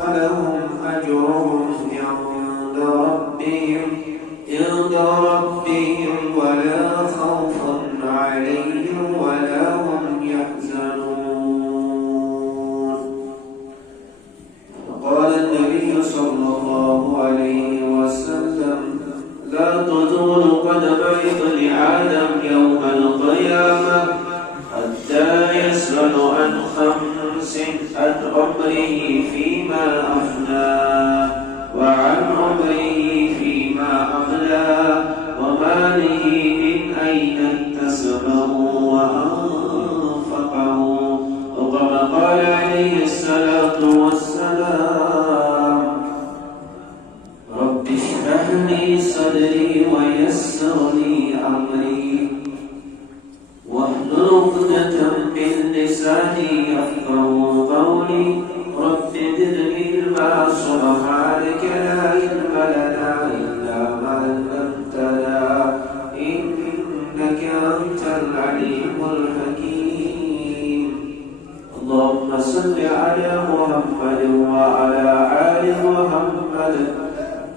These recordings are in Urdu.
فلهم أجرهم عند ربهم ولا خوف عليهم ولا هم يحزنون. وقال النبي صلى الله عليه وسلم: لا تزول قدم ابن آدم يوم القيامة حتى يسأل عن خمس: عن عمره فيما أفناه، وعن عمره فيما أفناه، وماله من أين اكتسبه وأنفقه، وكما قال عليه الصلاة والسلام: رب اشرح لي صدري ويسر لي أمري واحلل عقدة من لساني يفقهوا قولي. رب زدني علما سبحانك لا علم لنا إلا ما علمتنا إنك أنت العليم الحكيم. اللهم صل على محمد وعلى آل محمد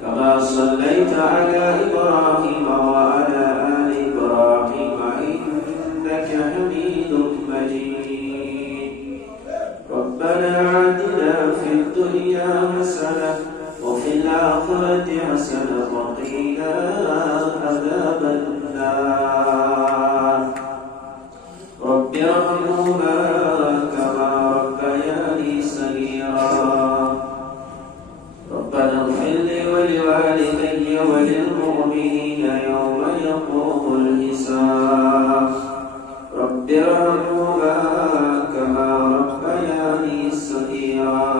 كما صليت على إبراهيم وعلى آل إبراهيم إنك حميد مجيد. ربنا آتنا في الدنيا حسنة وفي الآخرة حسنة وقنا عذاب النار. رب ارحمهما كما ربياني صغيرا. ربنا اغفر لي ولوالدي وللمؤمنين يوم يقوم الحساب. رب ارحمهما كما ربياني صغيرا.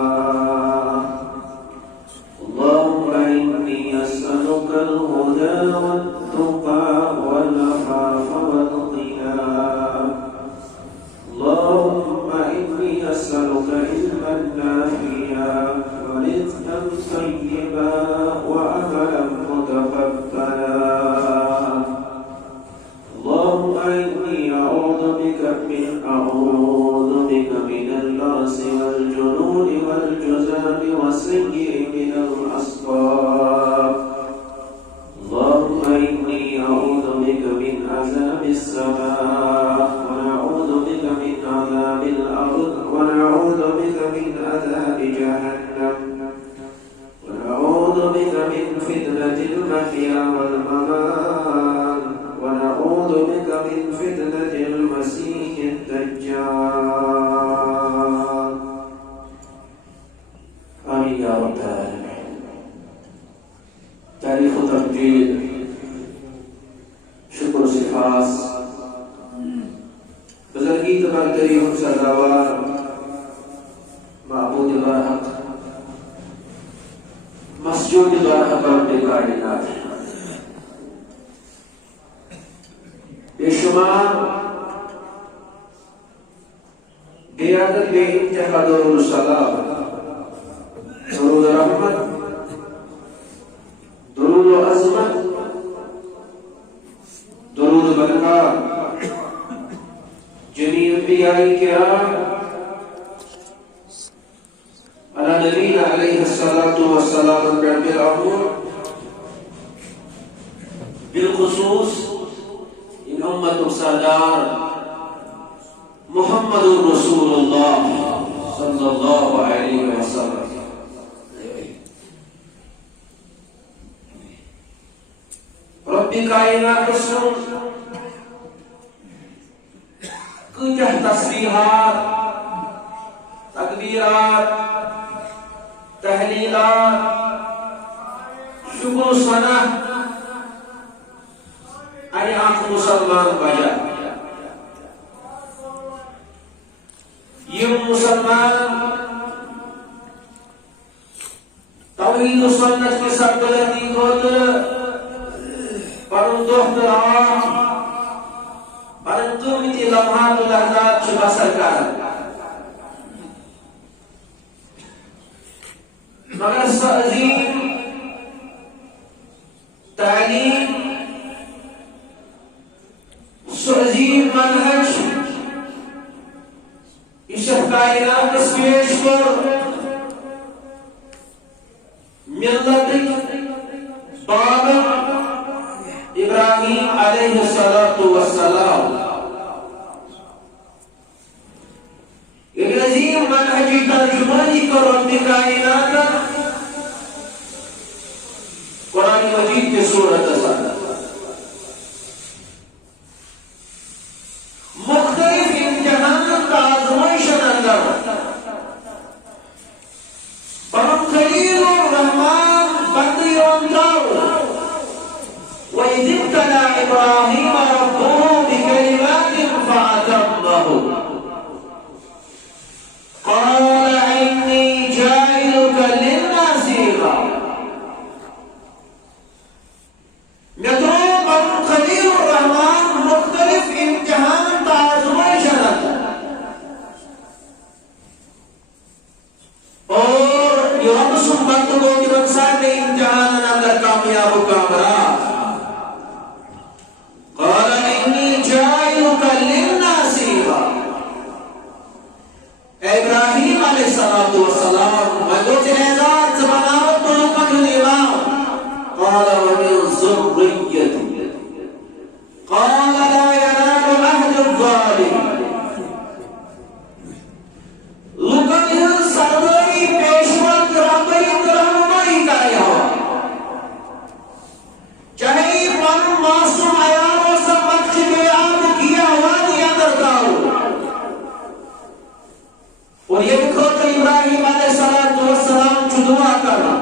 اللهم إني أسألك الهدى والتقى والعفاف والغنى. اللهم إني أسألك علما نافعا ورزقا طيبا وعملا متقبلا. اللهم إني أعوذ بك من البرص والجنون والجذام وسيء من الأسقام. اللهم إني أعوذ بك من عذاب السماء ونعوذ بك من عذاب الأرض ونعوذ بك من عذاب جهنم ونعوذ بك من فتنة المحيا والممات ونعوذ بك من فتنة المسيح الدجال. آمين يا رب العالمين. تعريف تمجيد شکر و صفات بزرگی تبار کریم سردار معبود برحق مسجود برحق رب کائنات بے شمار بیعدد بے انتہا درود السلام، درود رحمت، درود عظمت، درود برکات جميع انبیاء کرام علی نبینا علیہ الصلاة والسلام بالعموم، بالخصوص ان امت سردار محمد رسول اللہ صلی اللہ علیہ وسلم. رب کائنات سن کتہ تسبیحات، تکبیرات، تحلیلات، شکر و ثنا ارے آنکھ مسلمان بجا. یہ مسلمان توحید و سنت کے سربلندی خاطر پرن دختر پرن قیمتی لمحات و لحظات چھ بسر کر، مگر عظیم تعلیم، عظیم منہج اس کائنات پیش کر علیہ السلام ایک عظیم منہجی ترجمانی کو رب کائنات قرآن مجید کی سورت مختلف امتحانات کا آزمائش اندر پنم خلیل الرحمن بندی رمضاو وَإِذِ ابْتَلَى إِبْرَاهِيمَ رَبُّهُ بِكَلِمَاتٍ فَأَتَمَّهُ قَالَ إِنِّي جَاعِلُكَ لِلنَّاسِ إِمَامًا خلیل الرحمن مختلف امتحان تعظمائش اور یہ ہم سنبت کو کہ بنسان نے امتحان اندر کامیاب و کامران قال انی جائلک للناس اماما ابراہیم علیہ السلام میں دو چنیزات زبانات تو لکن الامام قال ومن ذریتی قال لا ينال عهد الظالمين لکن سرداری پیشوت ربی رحمائی کرے ہوا چاہے پن معصوم عیاروں سے مقصد آپ کیا ہوا نہیں اندر داؤ اور یہ بکھو تو ابراہیم علیہ السلام چدعا کرنا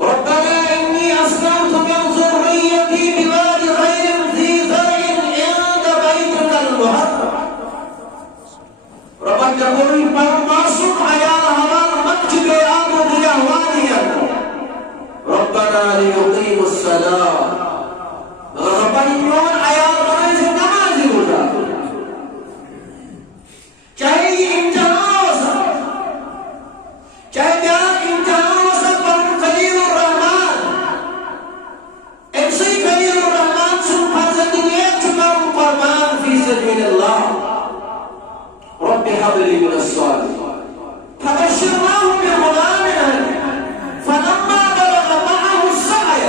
ربنا انی اسلمت من ذریتی بواد غیر ذی زرع عند بیتک المحرم ربنا جبوری پر معصوم عیار حوال مقصد آپ کیا ہوا نہیں اندر ربنا لیقیم الصلاة ربنا یون عیار بنے سے نمازی ہو جاتا چاہے یہ امتحان ہو سکتا چاہے بیان امتحان ہو سکتا خلیل الرحمن امسی خلیل الرحمن سن فرزندیت چکم قربان فی سبیل اللہ رب حب لی من الصالحین فبشرناه بغلام علیم فلما بلغ معه السعي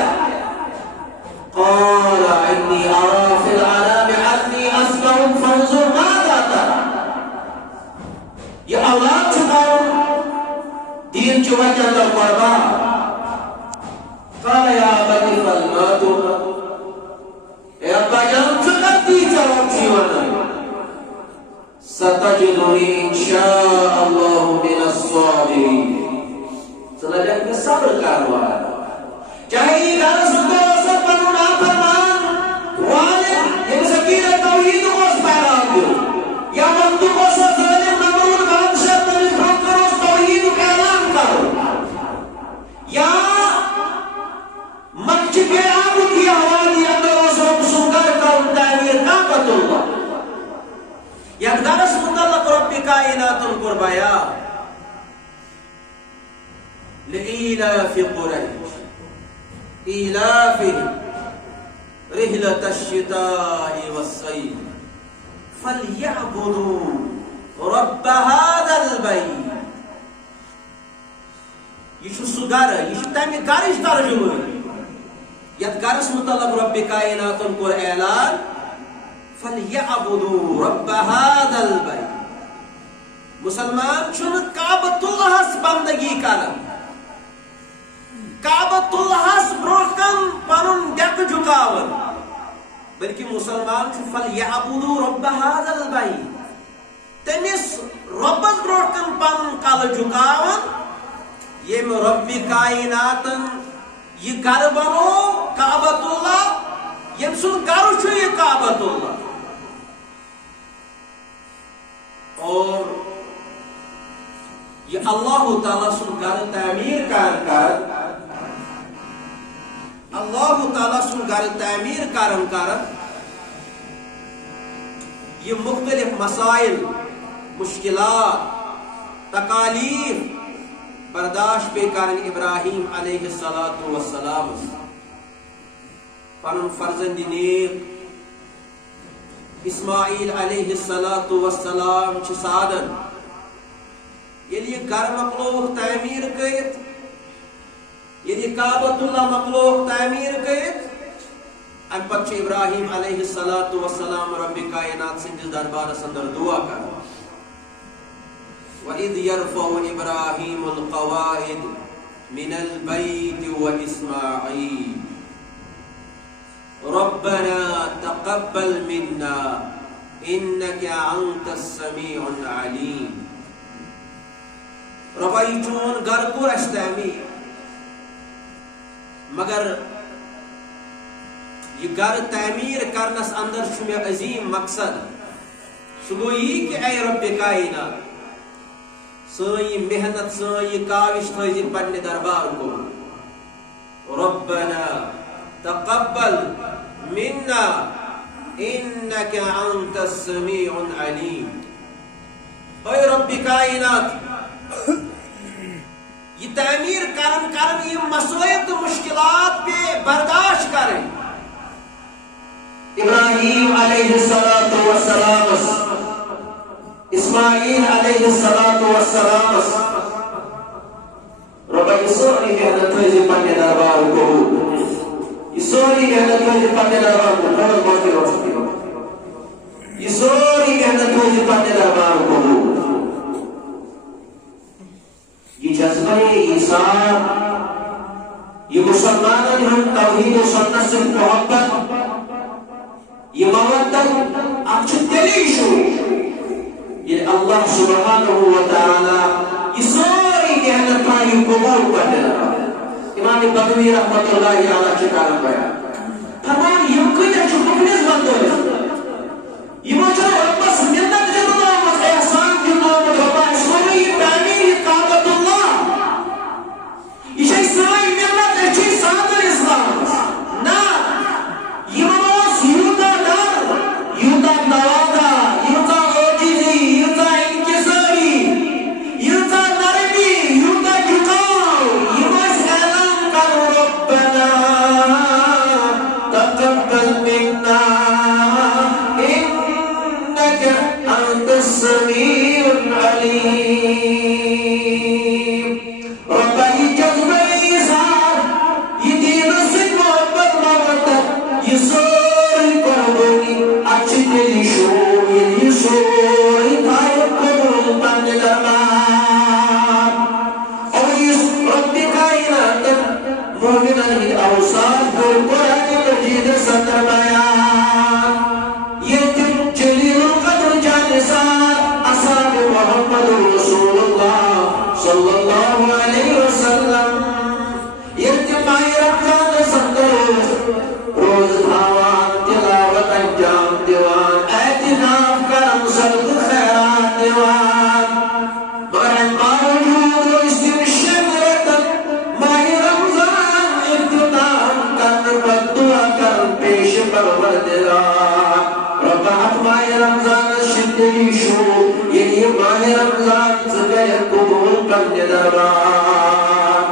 قال إني أرى في العلام أني أسمع فانظر ماذا ترى یہ اولاد چکاؤں دین چوکہ اندر قربان قال یا بنی فالماتو اے ابا جان چکر دی جواب چیوانا ستجدنی انشاء اللہ من الصابرین صلی اللہ علیہ صبر کروا چاہے یہ گھر سکو سب بنو نافرمان والد ان سکیر توحید کو اس پیران دو یا وقت کو سب ظالم نمرود بادشاہ تلیف ہم کرو اس توحید کا اعلان کرو یا مکچ کے آب کی حوالی اندر اس رب سنگر کا تعمیر کعبۃ اللہ یک درس متعلق رب کائنات قربایا لإيلاف قريش إيلافهم رحلة الشتاء والصيف فليعبدوا رب هذا البيت يشو سگار يشو تامي گارش ترجمه يت گارس متعلق رب کائنات قر اعلان فليعبدوا رب هذا البيت مسلمان چون کعبۃ اللہ بندگی کرن کعبۃ اللہ برکن پنن ڈیک جھکاون بلکہ مسلمان چھ فلیعبدوا رب هذا البیت تمس ربس برکن پنن کل جھکاون یم رب کائناتن یہ گھر بنو کعبۃ اللہ یم سن گھر چھ یہ کعبۃ اللہ اور یہ اللہ تعالیٰ سن گھر تعمیر کر اللہ تعالیٰ سن گھر تعمیر کرن یہ مختلف مسائل مشکلات تکالیف برداشت پہ کرن ابراہیم علیہ السلام پنن فرزند نیک اسماعیل علیہ السلام چھ سادن یلی گھر مخلوق تعمیر کرت یلی کعبۃ اللہ مخلوق تعمیر کرت ام پتہ ابراہیم علیہ السلام رب کائنات سندس دربارس اندر دعا کر وَإِذْ يَرْفَعُ إِبْرَاهِيمُ الْقَوَاعِدَ مِنَ الْبَيْتِ وَإِسْمَاعِيلُ رَبَّنَا تَقَبَّلْ مِنَّا إِنَّكَ أَنْتَ السَّمِيعُ الْعَلِيمُ ربائی چون گر کو اس تعمیر مگر یہ گر تعمیر کرنس اندر میں عظیم مقصد سو گوئی کہ اے رب کائنات سوئی محنت سوئی کاوش تھوئی پڑھنے دربار کو ربنا تقبل منا انك انت السميع العليم اے رب کائنات یہ تعمیر کرن یہ مسائل تو مشکلات پہ برداشت کریں ابراہیم علیہ السلام اسماعیل علیہ السلام ربا یہ سوری محنت ہوئی پڑھنے دربار کو یہ سوری محنت ہوئی پڑھنے دربار کو یہ سوری محنت ہوئی پڑھنے دربار کو یہ جذبہ ایثار یہ مسلمانوں ہم توحید و سنت سے محبت یہ مودت اچھ دلی شو یہ اللہ سبحانہ وتعالی یہ سوری محنت پائی قبول کرنے لگا امام بغوی رحمت اللہ علیہ چکارم بیان فرمان یہ کجا چکمنیز بندو یہ مجھے ربس منت جنو آمد احسان جنو آمد ربا اسلامی یہ تعمیر یہ طاقت اللہ یہ شای سرائی منت اچھی سادر اسلام نا یہ مواز یوتا در یوتا نوادا یوتا عوجیزی یوتا انکساری یوتا نرمی یوتا جکاو یہ مواز اعلان کر ربنا تقبل منا انك انت السميع العليم ربا یہ جذبہ ایثار یہ دین سے محبت مودت یہ سوری قربانی اچھی دلی شو یہ سوری تھائی قبول پانے دربار اور یہ رب کائنات مومنان ہی اوصاف کو قرآن مجید صدر بیان یہ دن جلیل القدر جانسار اصحاب محمد رسول اللہ صلی اللہ علیہ وسلم یہ جمعی رمضان صدر روز دھاوان تلاوت انجام دیوان اعتناف کرم صدق خیرات دیوان مگر باوجود اس دن شمرتن ماہ رمضان افتتام کرن بدعا کرن پیش پروردگار رب ماہ رمضان شدلی شو یہ ماہ رمضان زگر قبول کرنے دربار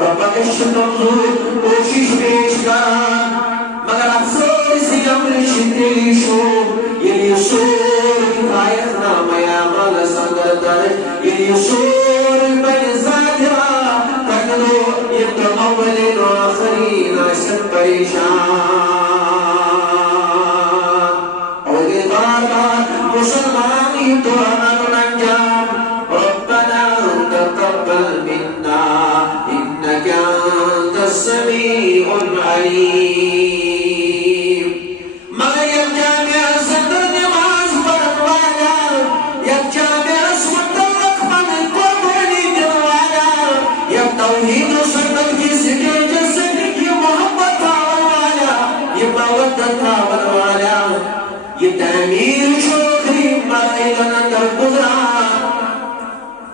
رب عشق کمزور کوشش پیش کران مگر افسوس سی امر شدلی شو یہ سور کفایت نام عمل صدر در یہ سور بن ظاہرہ تکلو یہ تو اولین و آخرین ایسن پریشان اور یہ بار بار مسلمان ہی تو ہمیں انجام ربنا تقبل منا انك انت السميع العليم مگر یک جامع صدر نماز پڑھوانا یک جامع صدر رقم قربانی دلوانا یک توحید و سنت کی سکے جیسے یہ محبت تھاون والا یہ مودت تھاون والا یہ تعمیر شوخری مرائلن اندر گزرا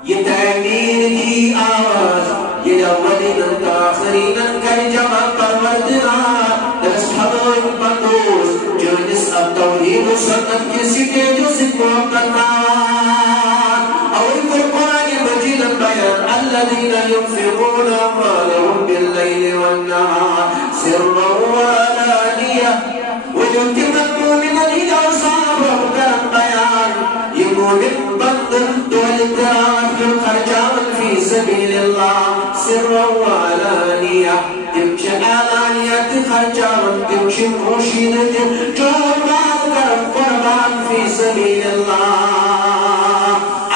یہ تعمیر کی آواز یہ اولین کا آخرین کا جمع پروردگار دس حضور بندوس جو جس اب توحید و سنت کی سکے جو سکو کرنان اور قرآن مجید بیان الذین ينفقون اموالهم باللیل والنهار سرا وعلانیہ ويتم المؤمن إذا أصابه كان بيان يمؤمن بند والإقرار في الخرجان في سبيل الله سرا وعلانية تمشي علانية خرچاون تم چھ پوشیدہ تم چون مال کرم قربان فی سبیل اللہ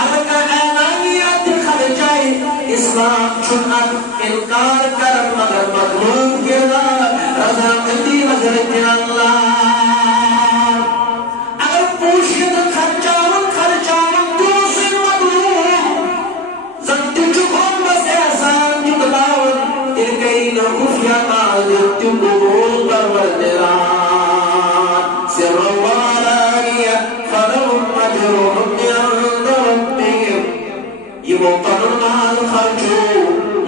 اگر کا اعلانیت خرچائی اسلام چنت انکار کرم مگر مطلوب کردار رضامندی حضرت اللہ اگر پوشیدہ خرچاون دوسر مطلوب زن چکون بس احسان جتلاون تلکین خفیہ مال تم قبول پروردگار سر وعلانیہ فلهم اجرهم عند ربهم یہ پنن مال خرچو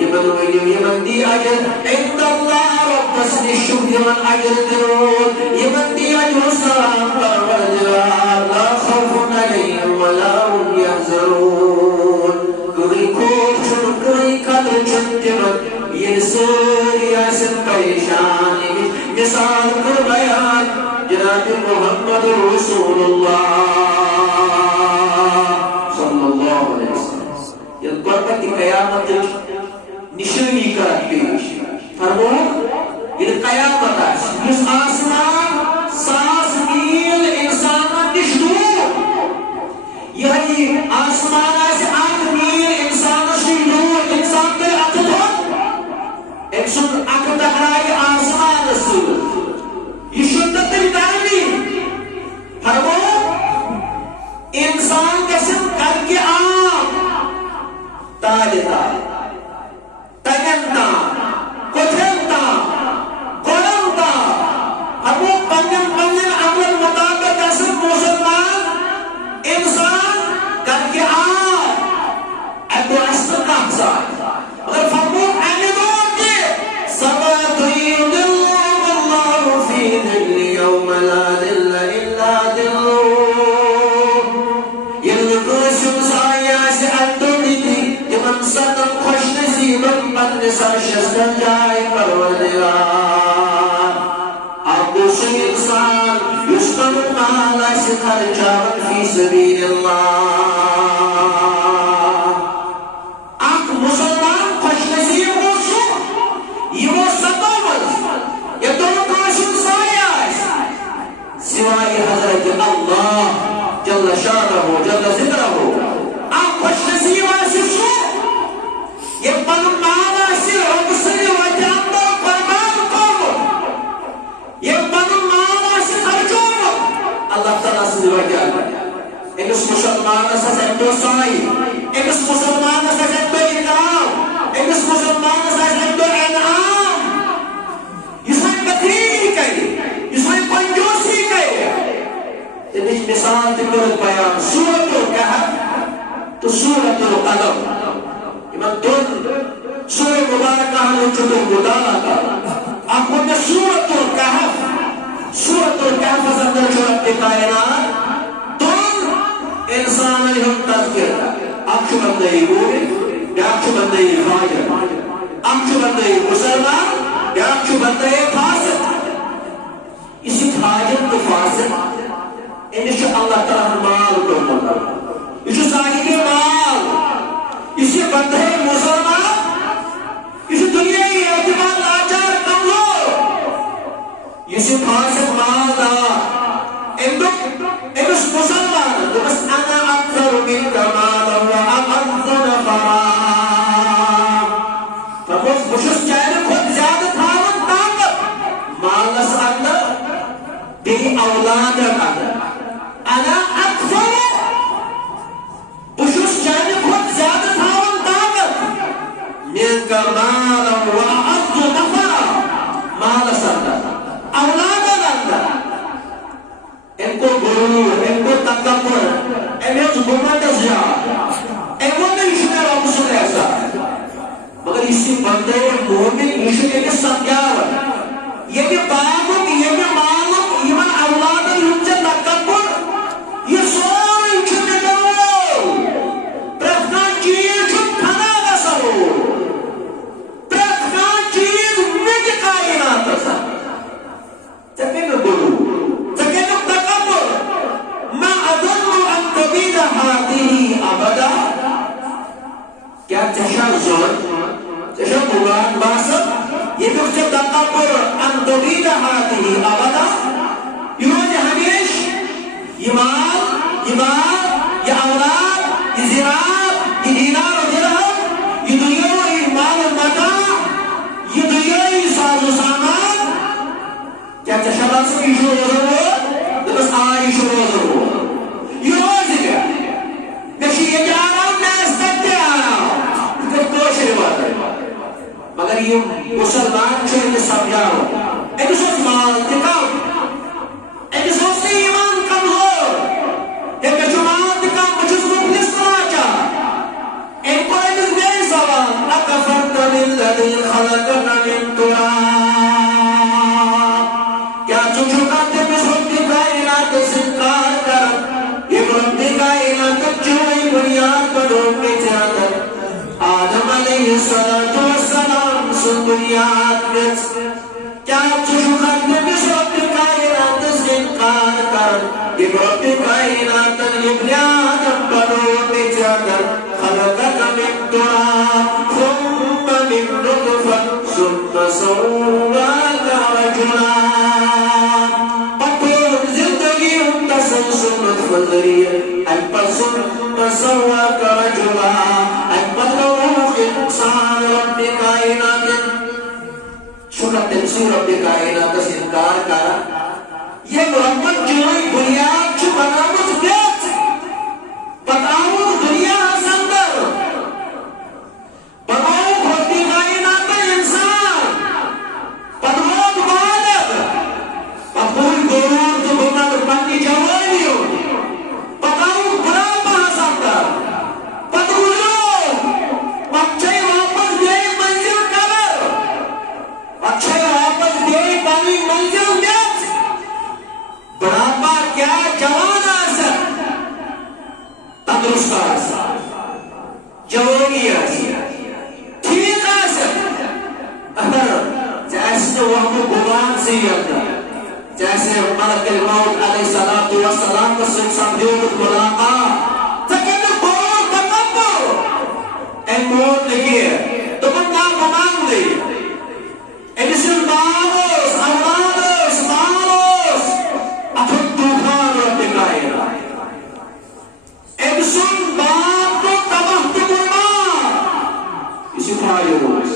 یمن دی اجر عند اللہ رب سنشم یمن اجر درود یمن دی اجر سلام پروردگار لا خوف علیہم ولا هم یحزنون کوئی خوف چن کوئی قدر چن تمن یہ سوری آسن پریشانی مثال کر بیان جناب محمد رسول اللہ صلی اللہ علیہ وسلم یہ قربت قیامت نشانی کا پیش فرمو یہ قیامت ہے اس آسمان 7 میل انسان نشدو یہی آسمان ہے 8 میل انسان نشدو انسان پر اقتدار ایک سن اقتدار آسمان رسول یہ شدت داری فرمو انسان قسم کر کے آپ تاجتا تگنتا کتھنتا قلمتا فرمو پنن عمل مطابق قسم مسلمان انسان کر کے آپ ابو اسم کافزار اگر فرمو امیدون کے سبات یدلهم اللہ فی دل یوم لا دل الا دلو یلقسم سایاس اندوڑی یمن صدم خوش نصیبم بند سرشستن جائے پروردگار اب دوسری انسان یسکن مالا سے خرچاون فی سبیل اللہ اک مسلمان خوش نصیب ہو سو یہ وہ صدمت یہ دونوں کاشن سایاس سوائے حضرت اللہ جل شانہ جل ذکرہ آپ خوش نصیب آسی سو یہ پن مالا سی رب سری وجہ اندر فرمان کو یہ پن مالا سی خرچو اللہ تعالیٰ سی وجہ ایکس مسلمان سے زندو سائی ایکس مسلمان سے زندو اکرام ایکس مسلمان سے زندو انعام یہ سن بکریلی کئی یہ سن کنجوسی کئی انہیں مثال تکرد بیان سورت الکہف تو سورت القلم امام دون سورہ مبارکہ ہم چطور مدالا کا آپ نے سورت الکہف زندر شرط کائنات دون انسان ہم تذکر آپ چو بندہی گوری یا آپ چو بندہی فاجر آپ چو بندہی مسلمان یا آپ چو بندہی فاسد اسی فاجر تو فاسد انشاء اللہ تعالیٰ مال کو مطلب یہ جو صاحب مال اسی بندہ مسلمان اسی دنیای اعتبار لاچار کمزور اسی فاسد مال دا امس مسلمان بس انا اکثر من کمال و اقض نفرا فبس بشس چاہنے خود زیادہ تھاون طاقت مالس اندر بے اولاد اندر انا اکثر بشس چاہنے خود زیادہ تھاون طاقت من کمال و اقض نفرا مالس اندر اولاد اندر ان کو غرور ان کو تکبر ان کو گمانڈ زیاد ان کو نہیں شکر آپ سنے ایسا مگر اسی بندے مومن عشق کے سنگیار یہ کہ باغت یہ کہ مالک ایمان اولاد یوچے تکبر یہ سوئی چھنے دو پرتنا چیز چھن تھنا گسو پرتنا چیز مجھ کائنات سا تکن گرو تکن تکبر ما اظن ان تبید حاضی ابدا کیا چشم زور چشم بغان باسد یہ تو جب تکبر ان تبید هذه ابدا يروج ہمیش یہ مال یہ بال یہ اولاد یہ زراعت یہ دینار و درہم یہ دنیاوی مال و متاع یہ دنیاوی ساز و سامان کیا چشمہ سے یہ شروع ضرور تو بس آئی شروع ضرور یہ روز گیا نشی یہ جا رہا ہوں میں اس تک دے آ رہا ہوں اس کو شروع بات ہے مگر یہ مسلمان چھوڑے سمجھاؤ ایک سوچ مال تکاؤ ایک سوچ سے ایمان کم ہو ایک جماعت کا مجھز مفلس راجا ایک کو ایک بے سوال اکفرت بالذی خلقنا من تراب کیا چوچو کہتے میں رب کائنات سے انکار کر ایک رب کائنات چوئی بنیاد پر روکے جاتا آدم علیہ السلام سن بنیاد پر کیا چوچو کہتے میں رب کائنات سے انکار کر ایک رب کائنات ابن آدم پر روکے جاتا خلقك من تراب ثم من نطفة ثم سواك رجلا پتھر زندگی تسلسل نطفہ ذریعہ اکبر ثم سواك رجلا اکبر روح انسان رب کائنات شکر تنسیر رب کائنات سے انکار کرا یہ محمد جوئی بنیاد چھو بنامت بیت بتاؤں دنیا سندر بتاؤں خودی کائنات انسان بتاؤں بالغ بتاؤں گرور تو بنات بندی جوانیوں بتاؤں برابا سندر بتاؤں لوگ بچے واپس دے منزل قبر بچے واپس دے بانی منزل بیت برابا کیا جوان آسر تندرست آسر جوانی آسر ٹھیک آسر جیسے وہاں گمان سے یادتا جیسے ملک الموت علیہ السلام کا سمجھوت ملاقات تکن بہت تکبر اے موت لگی ہے تو بندہ گمان دے انسان باروس اولادوس مالوس اپن توفان رب کائنات انسان باپ کو تباہ تمام اسی فائیوس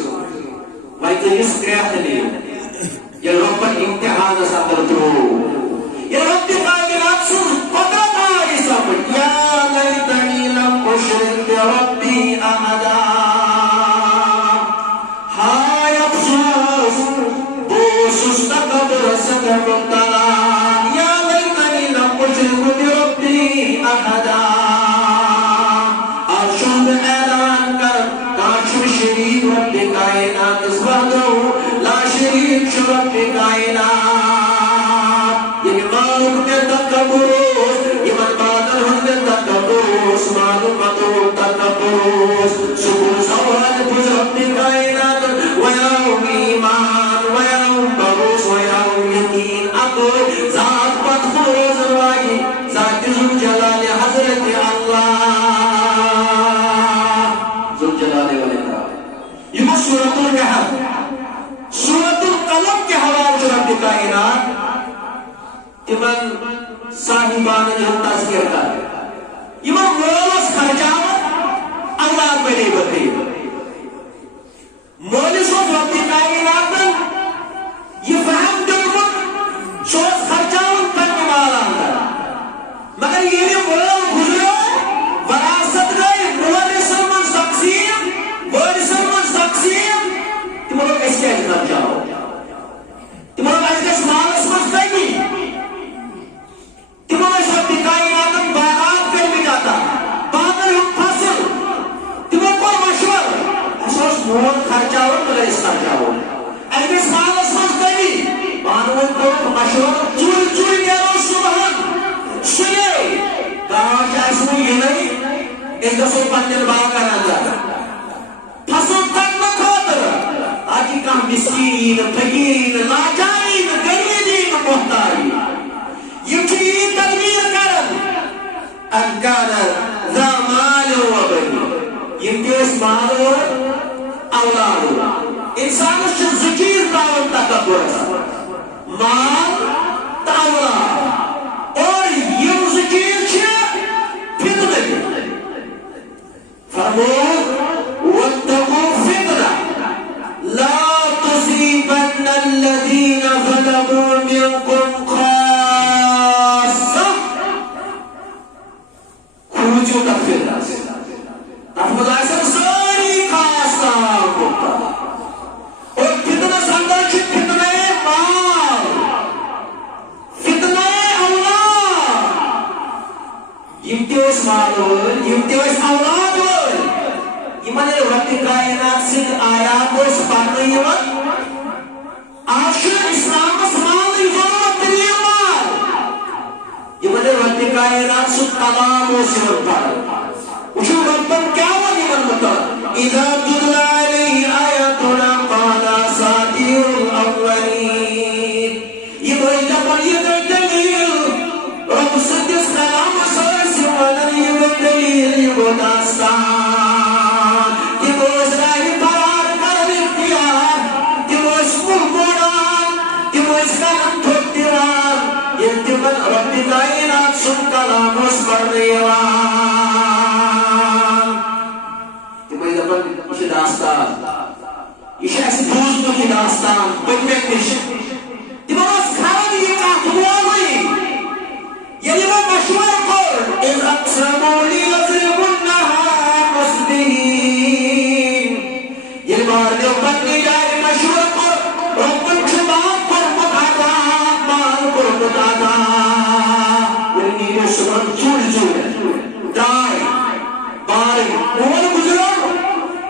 وائی تو اس کریات نہیں یہ رب امتحان ساتر تو یہ رب کائنات سن قدرت آئی سمجھ یا لیتنی لم اشرک ربی احدا ہائے افسوس بوسوس تکبر صدر مبتلا یا لیتنی لم اشرک ربی احدا ارشد اعلان کر کاشو شریف رب کائنات وحدہ لا شریک شو رب کائنات یہ مالک میں تکبروس یہ من بادل ہن میں تکبروس معلومتو تکبروس سکون سوال پوز رب کائنات ویاؤم ایمان ویاؤم بروس ویاؤم یقین اکو ذات پت خروز روائی ذات ذوالجلال حضرت اللہ ذوالجلال والإکرام یہ سورۃ الکہف سورۃ القلم کے حوالے سے رب کائنات تمن صاحبان جو تذکر کا یہ مولس خرچاوت اولاد میں نہیں بتائی مولس و رب کائنات یہ فہم دکھت سوز خرچاوت کرنے والا مگر یہ بھی مول گزرو وراثت گئی مولس من تقسیم مولس من تقسیم تم لوگ اس کے اجزا جاؤ تم لوگ اس کے مالس من گئی تم لوگ سب کائنات باغات کر بھی جاتا باغر ہم فصل تم لوگ کو مشور اسوس مول خرچاؤ مگر اس خرچاؤ اس مالس من گئی بانوان کو مشور چوئی چوئی نیرو صبحن سنے کہاں جیسو یہ نہیں اس دسو پندر باغ کرنا جاتا فصل تک نہ کھوتر آجی کا مسکین فقیر لاجائین غریبین محتاج یہ چیز تدبیر کرن انکان ذا مال و بنی یہ تیس مال و اولاد انسان اس سے زکیر داون تکبر يمتوش مالول يمتوش أولادول يمن رب كائنات سند آيات وش فرنيوان آخر إسلام سمال يفرم تريمان يمن رب كائنات سند كلام وسمر پر وشو ربن کیا ونی من مطلب إذا تتلى عليه آياتنا قال أساطير الأولين يبقى إذا قريت الدليل رب سدس كلام سوس ولن يبقى الدليل يبقى داستان يبقى إسرائيل قرار قرار اختيار يبقى اسمه قرآن يبقى اسكالم تبتران يبقى رب كائنات سن كلام وسمر ديوان يبقى إذا قريت إيش داستان إيش أسي دوزنو کی داستان بجمکش يبقى بس خرابي يقع تبوازي يعني ما مشوار قول إذ أقسموا ليضربنها مصبحين يلبار لوقتني جاري مشوار قول ربن شباب قربت عذاب مال قربت عذاب ورني يسرن جول داي باري ومن گزرون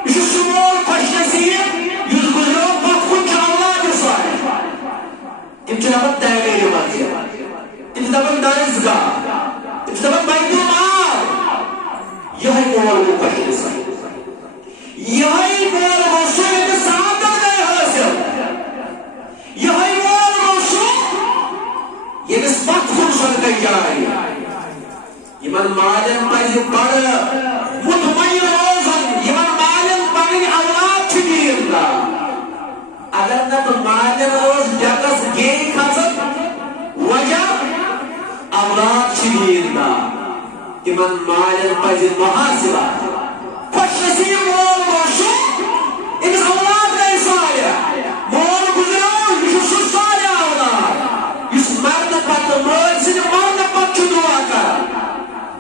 يشو سمول فشنسية يزگزرون فتخون الله جسائي تمچنا بد دائميري ماتيا تمچنا دارزگاہ تمچنا بيت المال يهي مول مفشنسا يهي مول موصول بسعادة گئے حاصل يهي مول موصول ينس فتخون صدقى جاري يمن مالن پايز بڑا مطمئن روزن يمن مالن پاين اولاد چگیر دا اگر نہ تو مالن روز جگس گئی خزن وجہ اولاد چگیر دا يمن مالن پايز محاسبہ خوش نصیب مول موشو امس اولاد گئی سایا مول گزرو يشو سایا اولاد يس مرد پت مول سن مرد پت چو دعا کر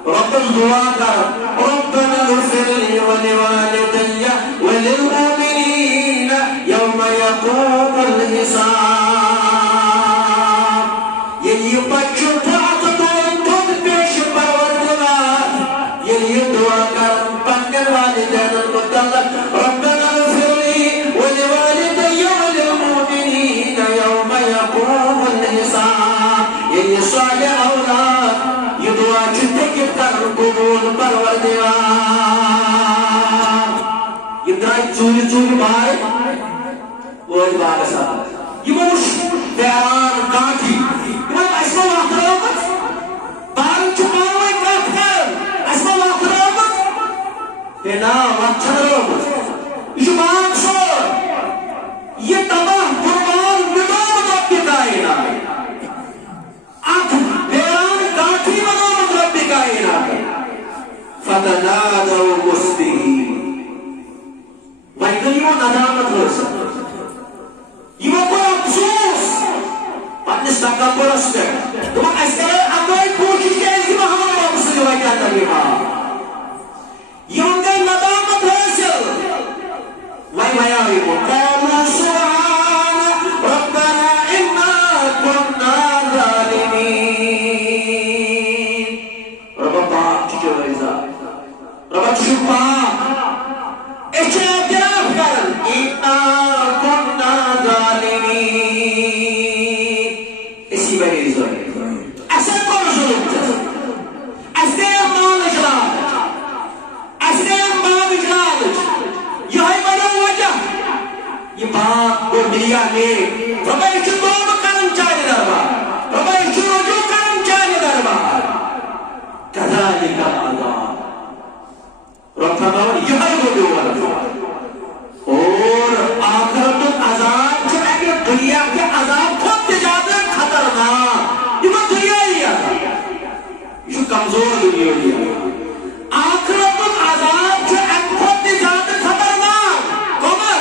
ربنا دعا کر ربنا اغفر لي ولوالدي وللمؤمنين يوم يقوم الحساب یہ بچوں پات تو پیش پروردگار یہ دعا کر پننے والدین المتعلق ربنا اغفر لي ولوالدي وللمؤمنين يوم يقوم الحساب یہ صالح اولاد یہ دعا چتے قبول پروردگار یہ درائے چوری چوری بھائی وہ بات صاحب یہ موش بیان کاٹی یہ اسمہ وقت رومت بارن چپاوئی کات کر اسمہ وقت رومت دینا وقت رومت یہ بات سور یہ تمام قربان مدام رب کائنات آنکھ بیان کاٹی مدام رب کائنات فتنادوا مصبحين ويقول يوم ندامت رسل يوم کو افسوس پتنس تکبر استے تو اس طرح اندائی کوشش کے کہ محمد رب صلی اللہ علیہ وسلم يوم گئی ندامت رسل وای آئی کو قالوا سبحان ربنا انا كنا ظالمين رب پاک چکے ویزا رب شفا اچھے اعتراف کرن انا كنا ظالمين اسی بنی ظلم اصل کون ظلم تھا اسدیم مال اجلال اسدیم مال اجلال یہ بڑا وجہ یہ بات کو دنیا میں ربا اچھے توبہ کرن چاہیے دربار ربا اچھے رجوع کرن چاہیے دربار كذلك العذاب رب فرماؤں یہ بڑی والا اور آخرت العذاب جو ہے کہ دنیا کے عذاب خود زیادہ خطرناک یہ وہ دنیا ہی ہے یہ کمزور دنیا ہی ہے آخرت العذاب جو ہے خود زیادہ خطرناک کمر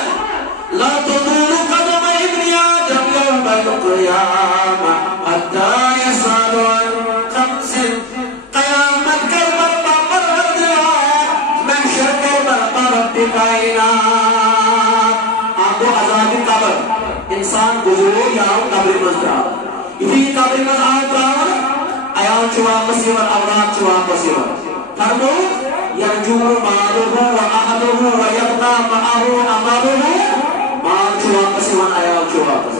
لا تدور قدم ابن آدم يوم القيامة حتى يسأل عن خمس قیامت کر برپا پروردگار محشر کر برپا رب کائنات آپ کو عذاب قبر انسان گزرو یا قبر مزدار اسی قبر مزدار آیا مال واپس اولاد واپس فرمو یرجو مالہ و اہلہ و یبقى معہ عملہ مال واپس عیال واپس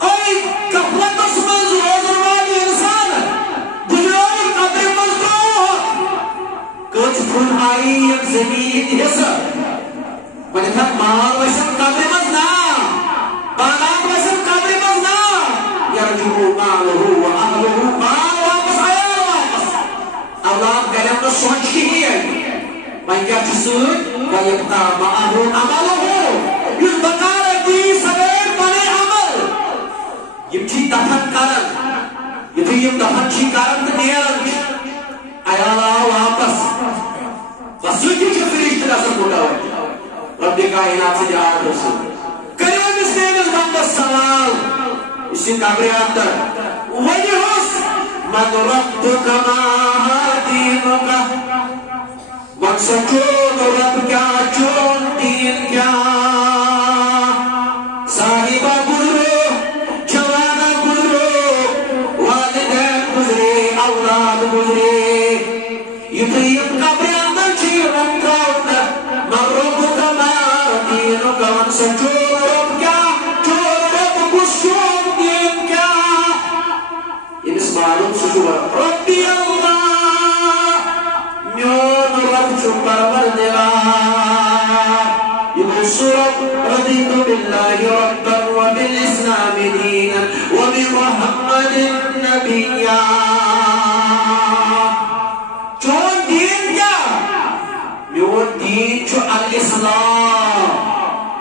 اے غفلتس منز روزن والی انسان گزریو قبر منز کچھ پھن آئی یک زمین حصہ وجہ تھا مال وشن قبر منز نا باغات وشن قبر منز نا یرجو مالہ و اہلہ مال واپس عیال واپس اولاد گلم نہ سوچ کی ہے وۄنۍ کیٛاہ چھُ سۭتۍ وَیَبْقَى مَعَهُ عَمَلُهُ یُس بکار دی سویر پنٕنۍ عمل یِم چھِ دفن کران یُتھُے یِم دفن چھِ کران تہٕ نیران چھِ عیال آو واپس بس سُہ تہِ چھُ فرشتہٕ گژھان مُتوجہ رۄبِ کائنات سٕنٛدِ آرڈر سۭتۍ کٔرِو أمِس میٲنِس بنٛدس سوال یُس یہِ قبرِ اندر ؤنِہوس من ربُکَ ما دینُکَ مقصد چون رب کیا چون دین کیا صاحبہ گزرو جوانہ گزرو والدین گزرے اولاد گزرے یتیم قبر اندر چھی رنگاؤن من ربک ما دینک مقصد چون رب کیا چون رب کس چون دین کیا یہ اس معلوم سجور ربی اللہ میون رب چھو پروردگار یہ رب رضیت باللہ ربا وبالاسلام دینا وبمحمد نبیا چون دین کیا میون دین چھو الاسلام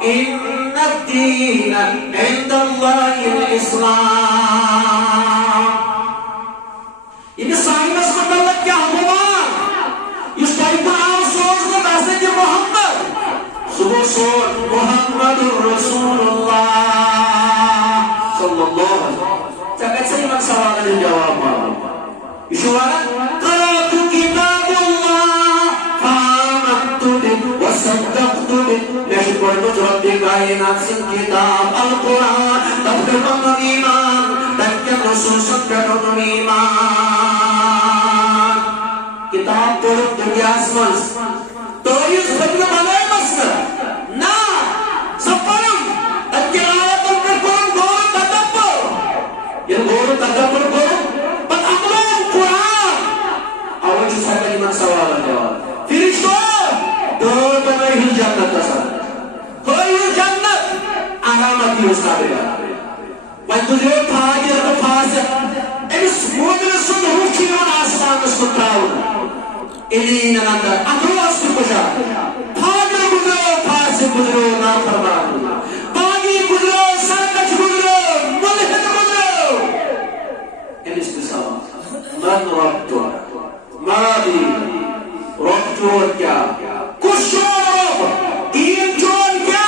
ان الدین عند اللہ الاسلام یہ سائنس مطلب کیا ہوا محمد صبح سور محمد رسول اللہ صلی اللہ علیہ وسلم چاہت سے من سوال جواب مانو اشوارا قرأت کتاب اللہ فآمنت بہ وصدقت بہ لیکن قرآن رب کائنات سن کتاب القرآن تفکر ایمان تفکر رسوست پر ایمان کتاب پڑھو دنیا اسمانس تو اس خطر بنائے مسئلہ نا سپرم اکی آیت پر قرآن گور تدبر یہ گور تدبر کرو بس امران قرآن اور جو ساتھ ایمان سوال جواب فرشتو دور بنائے ہی جنت اثر کوئی ہی جنت آرامتی اس قابلہ وہاں گزرے پھاگی رکھو فاسق ایس مومن سن روح چیون آسمان اس کو تراؤنا الین اندر ادواس کو کشا پھاگر گزرو فاسق گزرو نافرمان باغی گزرو سرکش گزرو ملحد گزرو انس کے سوال من ربتو مادی ربتو کیا کشور رب دین چون کیا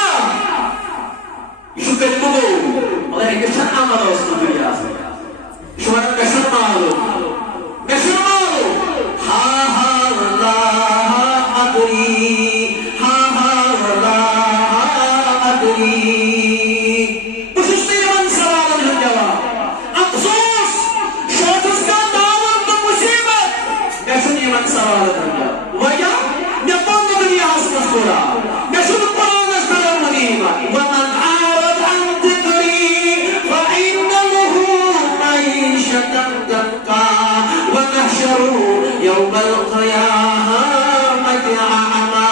یشو کلمہ گو اللہ کشن عمل اس دنیا سے یشو کشن مالو کشن مالو ہاں ہاں يوم القيامة أعمى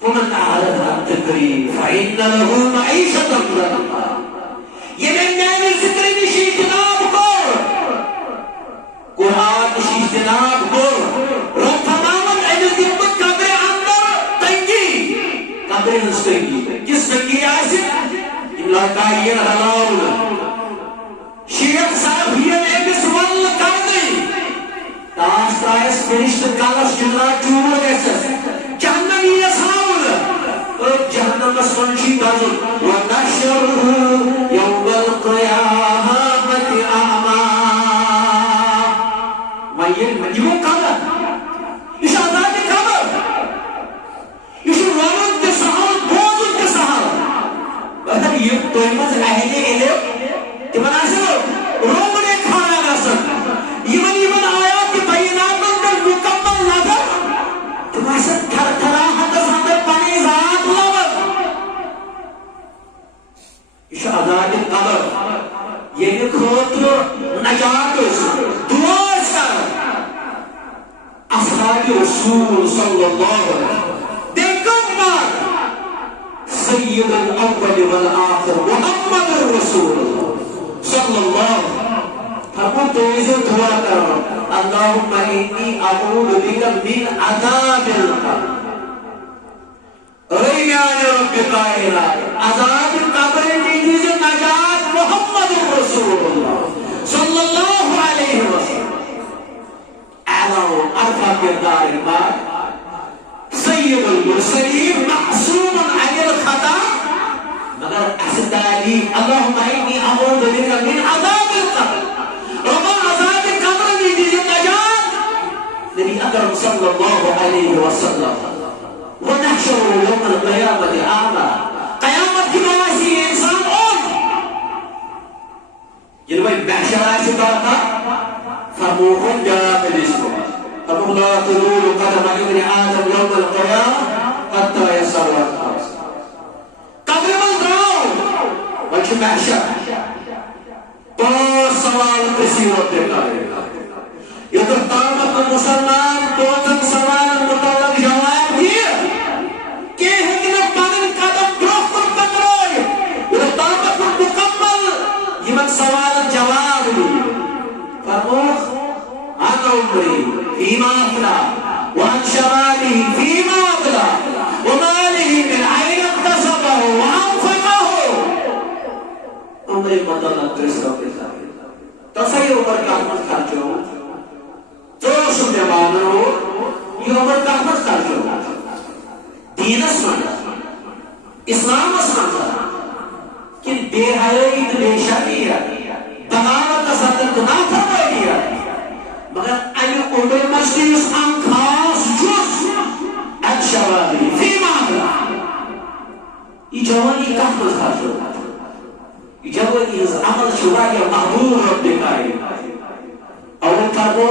ومن أعرض عن ذكري فإن له معيشة ضنكا یہ میں ذکر نشی جناب کو قرآن نشی جناب کو رب تمام ایجز دیمت قبر اندر تنگی قبر نستنگی کس تنگی آسی املاکائین حلاؤنا شیخ صاحب یہ ایکس ول کر گئی تاس تائس فرشت کالس جنرا چور ایسس جہنم یہ ساؤن اور جہنم سنشی دازن ونشرہ یوم القیامت اعما یہ قبر اس آزاد قبر اس رونت کے سہل بوزن کے سہل بہتر یہ تویمت اہل علم تمہارا سے خبر یہ خاطر نجات دعا کر اصحاب رسول صلی اللہ علیہ وسلم دیکھم سید الاول والآخر محمد رسول اللہ صلی اللہ علیہ وسلم فرمو تو دعا کر اللہم انی اعوذ بک من عذاب القبر اے میان رب کائنات عذاب قبر دیجیے نجات محمد رسول اللہ صلی اللہ علیہ وسلم اعلیٰ و ارفع کردار بعد سید المرسلین معصوم عن الخطا مگر احسدالی اللہم انی اعوذ بک من عذاب القبر ربا عذاب قبر دیجیے نجات نبی اکرم صلی اللہ علیہ وسلم ونحشر يوم القيامة أعمى قيامة كماسي إنسان يلوي بحشرة شباطة فموهم جاء بالاسم فمو لا تزول قدم ابن آدم يوم القيامة حتى يسر الخمس قبر من دراو وش بحشرة پاس سوال قصيرت دکھائے یہ تو طامت مسلمان توتن سوال مطلق جواب دیا سوال جواب فرموخ عن عمري فيما أفلى وعن شبابه فيما أبلى وماله من أين اكتسبه وأنفقه عمري مطلق ترسل تصير عمر كحمد خرجه توش جمانه یہ عمر كحمد خرجه دین اسمان اسلام اسمان کہ بے حیائی تو بے شرعی بغاوت تصدق نہ فرمائی مگر این عمر مجلس ان خاص جز الشبابی فی معاملہ یہ جوانی کفر خرج ہوتا یہ جوانی از عمل شرائی محبوب رب دکھائی اور فرمو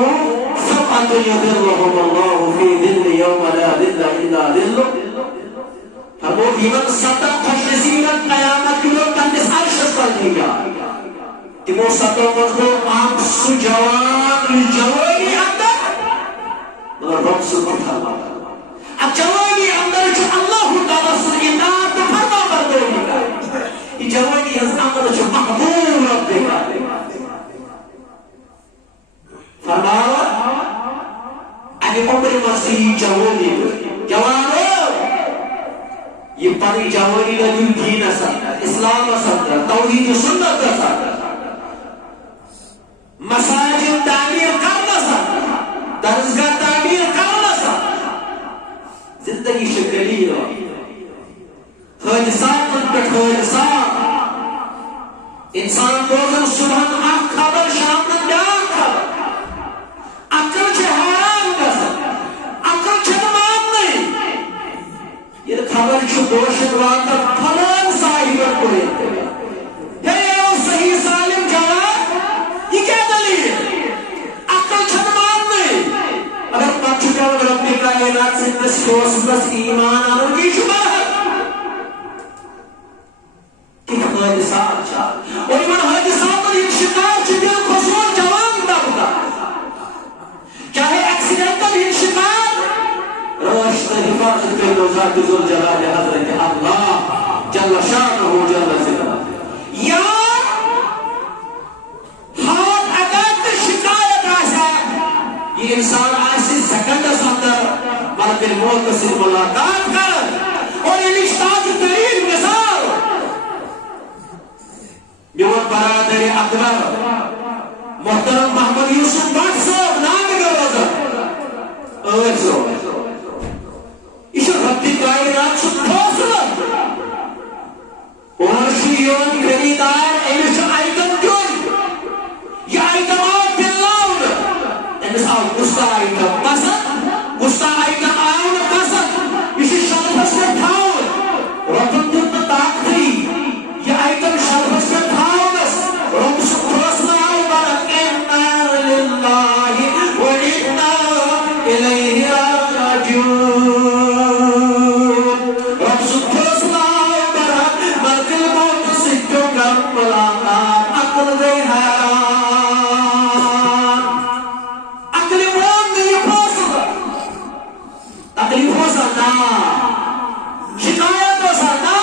سبعت یذلهم اللہ فی ذل یوم لا ذل الا ذل فرمو فیمن صدق خوش نصیبت قیامت کی لوگ کندس عرشت پر دیا تمو صدق مجھو آپ سو جوان جوانی اندر مگر رب سے فرما اب جوانی اندر جو اللہ تعالیٰ سے اطاعت فرما برداری کا یہ جوانی اندر جو محبوب رب دیکھا فرماوا اگے عمر مسیح جوانی جوانو یہ پانی جوانی لگی دین اثر اسلام اثر توحید سنت اثر مساجد تعمیر کرنا سر درسگاہ تعمیر کرنا سر زندگی شکلی ہو حادثات ان پر حادثات انسان روزن صبح آنکھ خبر شام بیان خبر عقل چھے حیران کا سر عقل چھے تمام نہیں یہ خبر چھو دوشت واقع پھلان صاحبت کو لیتے ہے او صحیح سالم جواب یہ کیا دلیل ہے عقل چھے تمام نہیں اگر پاک چکا و رب کائنات سے نس ایمان آنو کی شبہ ہے کہ حادثات چاہ اور ایمان حادثات اور ایک شکار چھے دل خصوص جوان دبتا چاہے ایکسیڈنٹل ہی شکار روشت حفاظت کے دوزات ذل جلال حضرت اللہ جل شانہ جل ذلہ یا ہاتھ اگر شکایت آسا یہ انسان آسی سیکنڈ سندر ملک الموت سے ملاقات کر اور یہ اشتاق ترین مثال میون برادر اکبر محترم محمد یوسف بٹ صاحب نام گروزہ ایسو یہ ربی کائنات سے فاصلت اور شیون خریدار ایسو آئیٹم جوئی یہ آئیٹم آؤ پلاؤن انس آؤ گستا آئیٹم پسند گستا آئیٹم آؤن پسند اسی شرفس میں تھاؤن ربن دن طاقتی یہ آئیٹم شرفس میں تھاؤنس رب سکرسنا آؤ برک انا للہ و انا الیہ راجعون عقل گئی حیران عقل مون گئی فاصل تکلیف ہو سکتا شکایت ہو سکتا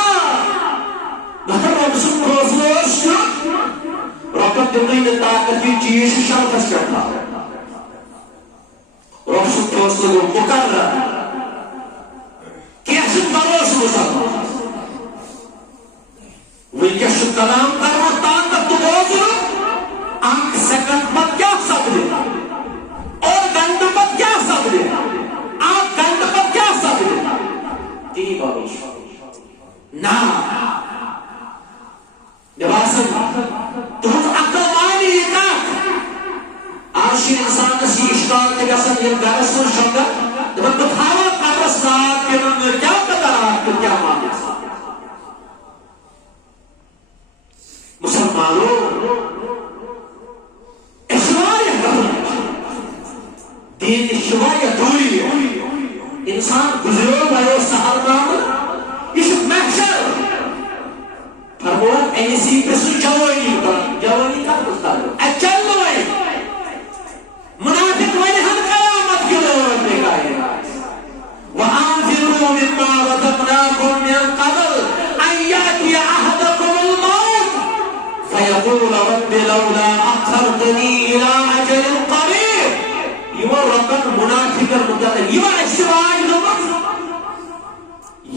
مگر رب سن فاصلہ رقم دنیا طاقت کی چیز شرطس کرتا رب سن فاصلہ مقرر کیسے بھروسہ ہو سکتا ونکس کلام کرو طاقت تو بوزن اک سیکنڈ پت کیا سپدے اور گھنٹہ پت کیا سپدے اک گھنٹہ پت کیا سپدے تی بھروسہ نا جباسن تہذ عقل مانی یہ کت آج انسان سی اشکال تے گژھان یہ گرس من شنگر دپان بہ تھاوا قبرس رات کیا پتہ رات کیا مانس مسلمانوں دین شوائے دوری انسان گزرو بھائیو سہل نام یہ محشر فرمو اینسی پسو جوانی جوانی کا مستعد اچھل نوائے منافق وانی ہم قیامت کے لوگ میں گائے وَأَنفِرُوا مِمَّا رَزَقْنَاكُم مِّن قَبْلِ أَن يَأْتِيَ أَحَدَكُمُ الْمَوْتُ فَيَقُولَ رَبِّ لَوْلَا أَخَّرْتَنِي إِلَىٰ أَجَلٍ قَرِيبٍ یہ ربن منافق المتقین یہ اشتباہ نمبر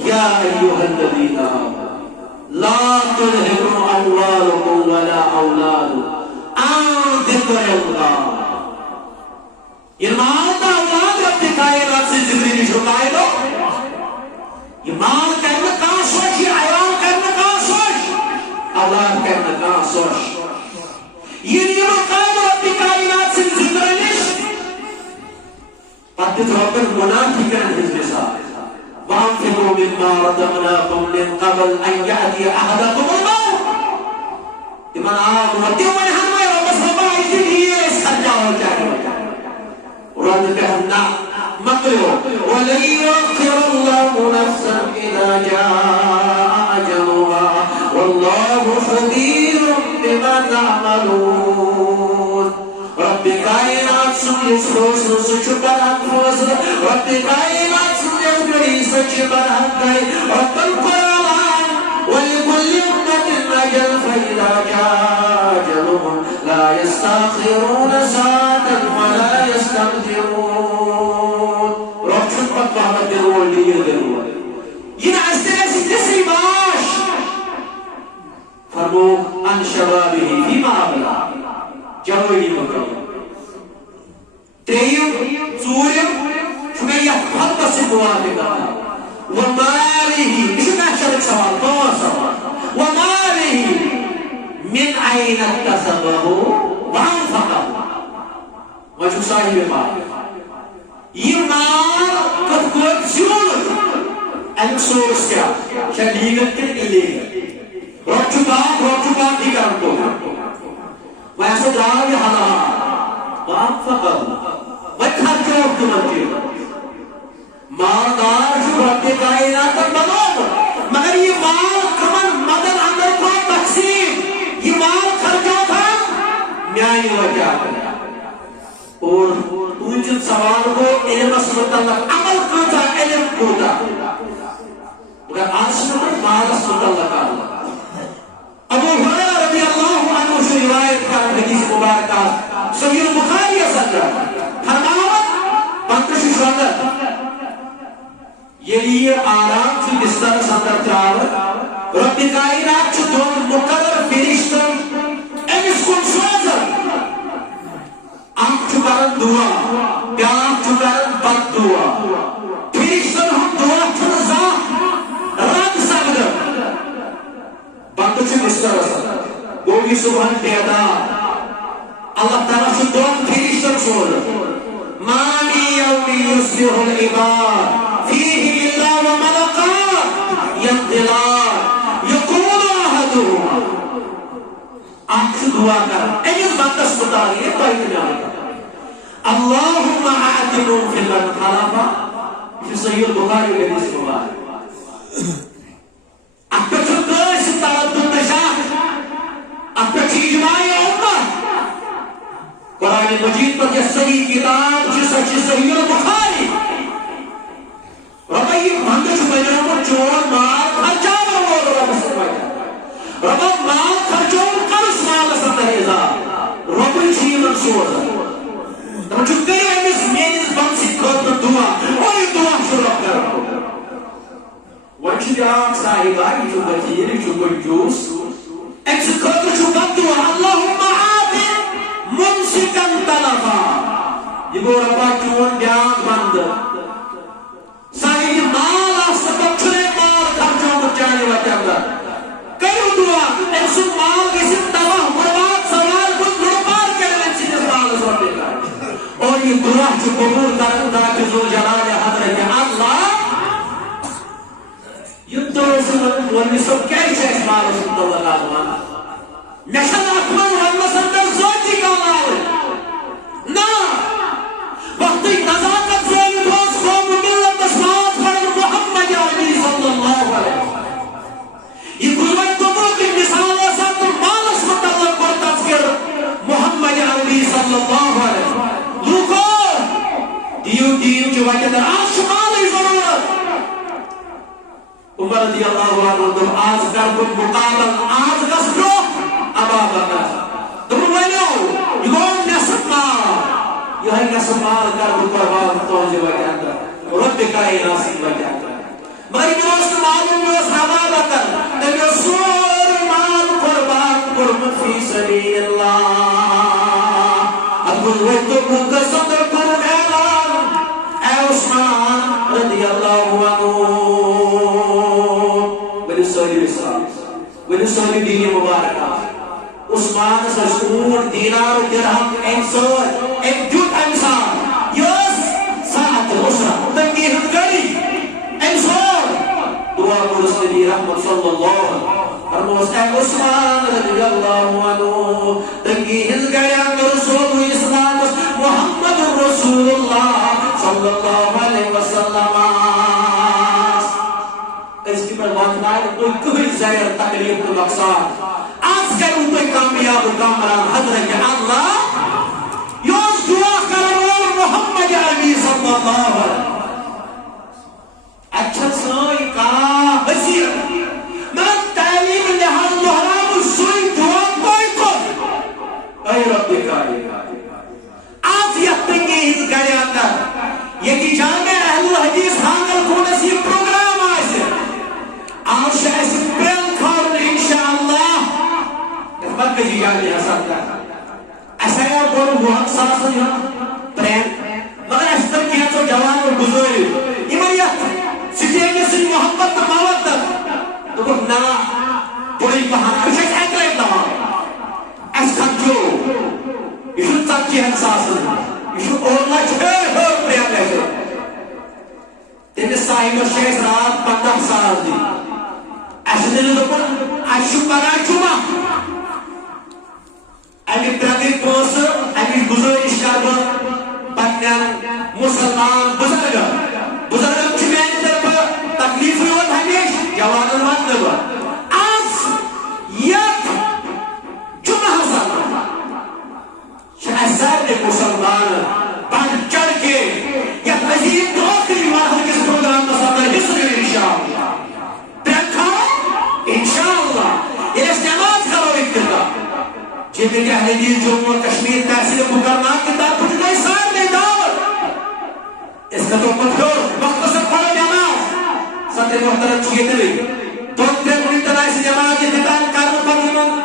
یا ایھا الذین آمنوا لا تلهكم اموالكم ولا اولادكم عن ذکر اللہ یہ مال کا اولاد رب کائنات سے ذکر شکائے دو یہ مال کرنا کہاں سوچ یہ عیال کرنا کہاں سوچ اولاد کرنا کہاں سوچ یہ نہیں قائم رب کائنات سے ذکر نش پتہ رب منافقاً حزب صاحب وَأَنفِقُوا مِمَّا رَزَقْنَاكُم مِّن قَبْلِ أَن يَأْتِيَ أَحَدَكُمُ الْمَوْتُ تمن آمنوا تمن ہم رب سبحانہ اس لیے اس خرچہ ہو جائے رب کہنا مقرو وَلَن يُؤَخِّرَ اللَّهُ نَفْسًا إِذَا جَاءَ أَجَلُهَا وَاللَّهُ خَبِيرٌ بِمَا تَعْمَلُونَ رب کائنات سن فوز سچبر فوز رب کائنات سن گڑی سچبر گئی رب القرآن ولكل أمة أجل فإذا جاء أجلهم لا يستأخرون ساعة ولا يستقدمون رب شنقت محمد درول ليه درول ينعستنا ستسي باش فرموه عن شبابه فيما أبلغ جوابی مکرم تریم ژورم شمیت خلق سے موافقہ وماله اسے محشر سوال دو سوال وماله من عین اکتسبه وانفقه وجو صاحب مال یہ مال کت کوت زیون ان سورس کیا لیگل کے لیگل روچو باق دی کرم کو ویسے دراوی حلال وانفقه وخرجو کمجھے مالدار جو رب کائنات بنو مگر یہ مال کمن مدن اندر کو تقسیم یہ مال خرجو تھا میانی وجہ اور تجھے سوال کو علم متعلق عمل کوتا علم کوتا مگر آسمان مال متعلق ابو ہریرہ رضی اللہ عنہ سے روایت کا حدیث مبارکہ صحیح بخاری اثر فرمایا پنکش شوندر یہ لیے آرام سے بستر سندر تراو رب کائنات چھ دون مقرر فرشتن امس کن سوزن اک چھ کرن دعا بیاک چھ کرن بد دعا فرشتن ہم دعا چھن زاہ رد سکدن بندش بستر سندر گوگی سبحان بیدار اللہ تعالیٰ سے دون فرشتن سوزن مانی یومی یصبح العباد فيه إلا وملكان ينزلان يقول أحدهما آخر دعا کر ایس بندس مطالعہ ہے بائیت جانے اللہم آتنون فی اللہ خلافہ فی صحیح البخاری حدیث مبارک اکتر چھو دس تعدد نشاہ اکتر چھ اجماعی قرآن مجید پر یہ صحیح کتاب سچی صحیح البخاری ربا یہ بند بنو چور مال خرچا ربا مال خرچو کرس مالس اندر اضافہ رب چیمن سوزا تم کرو امس میس بمس خاطر دعا اور یہ دعا شروع کرو وہ بیاکھ صاحب یہ وزیر یہ کنجوس امس خاطر بد دعا اللہم آت ممسکا تلفا یہ گو ربا چون بیاکھ بند صاحب مال آستا چھنے مال خرچو چاہنے وقت اندر کرو دعا امس مال کسی تباہ برباد سوال کچھ برباد کرنے امس مال سوٹے گا اور یہ دعا جو قبول کرتا کہ ذو جلال حضرت اللہ یہ دعا سے ونی سب کیا چیز مال رسول اللہ علیہ نشان اکمل ونی سندر زوجی کا مال نا وقتی نزاکت زوجی دوست قوم ملت اسمات پر محمد عربی صلی اللہ علیہ یہ قربت قبول کی مثال ساتھ مال اسمت اللہ کو تذکر محمد عربی صلی اللہ علیہ دیو جو وجہ در آج شمالی ضرورت عمر رضی اللہ عنہ دم آج کر کن مقابل آج گس برو ابا بکر دم ولو یون نصف مال یہ نصف مال کر کن قربان توجہ وجہ در رب کائی ناسی وجہ در مگر دوست معلوم دوست ابا بکر دم سور مال قربان قربت فی سبیل اللہ ابو ویتو مقصد قربان عثمان رضی اللہ عنہ ونسولی دینی مبارکہ عثمان سجور دینار و درہم انسان ایک جوت انسان یوس ساعت الاسرہ تنگی ہدگری انسان دعا قرص نبی رحمت صلی اللہ علیہ فرموس اے عثمان رضی اللہ عنہ تنگی ہدگری اندر رسول اسلام محمد رسول اللہ صلی اللہ علیہ وسلم اس کی پر واقع ہے کوئی کوئی زہر تکلیف کو نقصان آج کروں کوئی کامیاب و کامران حضرت اللہ یوز دعا کرو محمد عربی صلی اللہ علیہ وسلم اچھا سوئی کا وزیر میں تعلیم لحاظ محرام سوئی دعا کوئی کو اے رب کاری آج یقتنگی اس گھڑے اندر یہ کی جامع اہل الحدیث حاضر کونس یہ پروگرام آئیسے آج شاید پرین کھارن انشاءاللہ مرکزی جانی حسن کر ایسا یا کون وہاں ساسن یا پرین مگر اشتر کیا تو جوان اور بزرگ ایمانیت سٹیجی سے محبت موت تو وہ نا بڑی بہان کچھ ایک لئے دوا ایس خانچو ایشو تک کی حساسن ایشو اورلا چھے ہو پریان لیسے تیمی صاحب شیخ رات 15 سال دی ایسے دلی دکن ایشو پرا چوما ایمی پرگی پوس ایمی بزرگ اشکار بنیان مسلمان بزرگم چمین در پر تکلیف ہوت ہمیش جوانان مات نبا آج یک جمعہ حسن شہزاد مسلمان بڑھ چڑھ کے یا عظیم دوکری مرحل کس پروگرام مسئلہ حصہ انشاءاللہ پرکھا انشاءاللہ یہ اس نماز کرو اکتدا جیبے کہ اہل دین جمہور کشمیر تحصیل مکرمات کتاب کچھ کوئی سار دے دعوت اس کا تو پتھر مختصر پڑھو نماز صدر محترم چیئے دلی دوکتے پوری طرح اس نماز یہ دیتان کارن پر زمان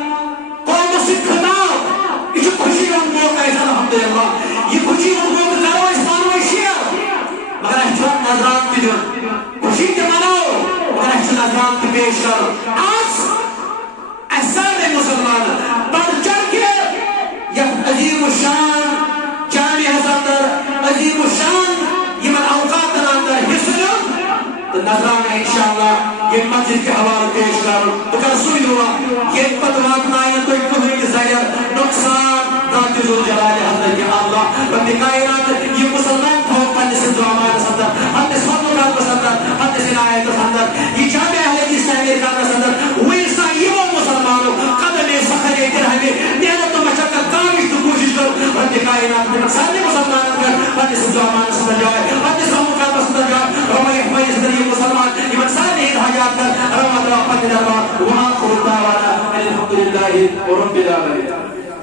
قوم سے خطاب یہ خوشی ہم موقع ہے الحمدللہ یہ خوشی ہم موقع کرو اسمان و شیعہ مگر احسان نظران بھی دن خوشی کے مناؤ مگر احسان نظران بھی پیش کرو آج احسان مسلمان بڑھ چڑھ کے یک عظیم الشان جامع حضر عظیم الشان یہ من اوقات اندر حصہ تو نظران انشاءاللہ یہ مسجد کے حوالے پیش کرو تو کر سوئی ہوا یہ پتوات نائن کوئی کوئی ظاہر نقصان ذات ذو جلال حضرت اللہ رب کائنات یہ مسلمان بھوک پڑھنے سے دعا مارے صدر ہم نے سنورات بسندر ہم نے سنایت بسندر یہ جامع اہل کی سہمیر کا بسندر وہ انسان یہ وہ مسلمانوں قدم سخر درہمی محنت و مشقت کامیش تو کوشش کرو رب iman salih Musliman kan pada sejaman sejaman pada semuka sejaman ramai ramai istri Musliman iman salih hayat kan ramai ramai pada wa akhir da'wana alhamdulillahi rabbil alamin.